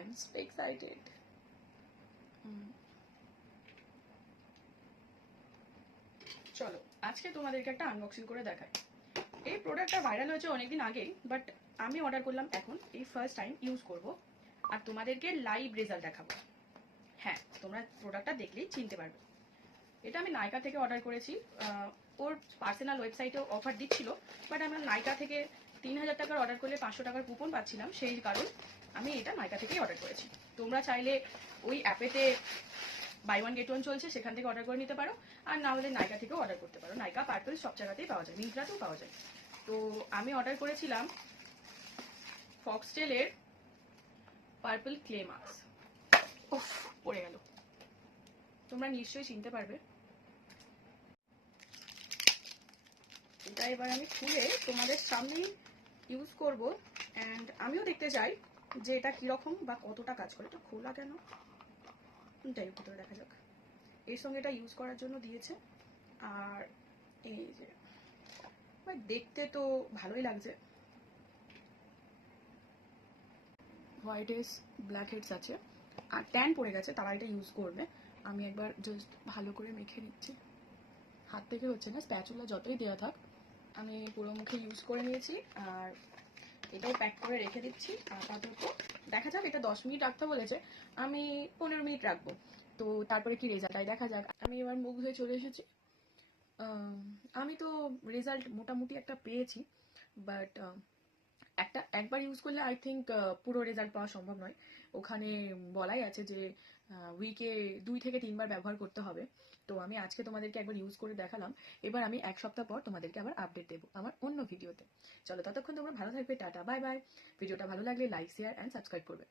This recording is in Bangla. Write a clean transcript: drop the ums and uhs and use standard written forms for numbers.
I am so excited. চলো আজকে তোমাদেরকে একটা আনবক্সিং করে দেখাই। এই প্রোডাক্টটা ভাইরাল হয়েছে অনেকদিন আগেই, বাট আমি অর্ডার করলাম এখন, এই ফার্স্ট টাইম ইউজ করব আর তোমাদেরকে লাইভ রেজাল্ট দেখাবো। হ্যাঁ, তোমরা প্রোডাক্টটা দেখলেই চিনতে পারবে। এটা আমি নাইকা থেকে অর্ডার করেছি। ওর পার্সোনাল ওয়েবসাইটেও অফার দিচ্ছিল, বাট আমরা নাইকা থেকে 3000 টাকার অর্ডার করলে 500 টাকার কুপন পাচ্ছিলাম, সেই কারণ আমি এটা নাইকা থেকেই অর্ডার করেছি। তোমরা চাইলে ওই অ্যাপেতে বাই ওয়ান গেট ওয়ান চলছে, সেখান থেকে অর্ডার করে নিতে পারো, আর না হলে নাইকা থেকেও অর্ডার করতে পারো। নাইকা, পার্পল সব জায়গাতেই পাওয়া যায়, মিন্ত্রাতেও পাওয়া যায়। তো আমি অর্ডার করেছিলাম ফক্সটেলের পার্পল ক্লে মাস্ক। ওফ, পড়ে গেল। তোমরা নিশ্চয়ই চিনতে পারবে। এটা এবার আমি খুলে তোমাদের সামনেই ইউজ করব, অ্যান্ড আমিও দেখতে চাই যে এটা কিরকম বা কতটা কাজ করে। এটা খোলা কেন, যাই হোক, ভিতরে দেখা যাক। এর সঙ্গে এটা ইউজ করার জন্য দিয়েছে, আর এই যে দেখতে তো ভালোই লাগছে। হোয়াইট হেডস, ব্ল্যাক হেডস আছে, আর ট্যান পড়ে গেছে, তারা এটা ইউজ করবে। আমি একবার জাস্ট ভালো করে মেখে নিচ্ছি। হাত থেকে হচ্ছে না, স্প্যাচুলা যতই দেওয়া থাক, আমি পুরো মুখে ইউজ করে নিয়েছি, আর এটাও প্যাক করে রেখে দিচ্ছি আপাতত। দেখা যাক, এটা 10 মিনিট রাখতে বলেছে, আমি 15 মিনিট রাখবো। তো তারপরে কি রেজাল্ট হয় দেখা যাক। আমি এবার মুখ ধুয়ে চলে এসেছি। আমি তো রেজাল্ট মোটামুটি একটা পেয়েছি, বাট একবার ইউজ করলে আই থিঙ্ক পুরো রেজাল্ট পাওয়া সম্ভব নয়। ওখানে বলাই আছে যে উইকে 2 থেকে 3 বার ব্যবহার করতে হবে। তো আমি আজকে তোমাদেরকে একবার ইউজ করে দেখালাম। এবার আমি 1 সপ্তাহ পর তোমাদেরকে আবার আপডেট দেবো আমার অন্য ভিডিওতে। চলো ততক্ষণ তোমরা ভালো থাকবে, টাটা, বাই বাই। ভিডিওটা ভালো লাগলে লাইক, শেয়ার অ্যান্ড সাবস্ক্রাইব করবে।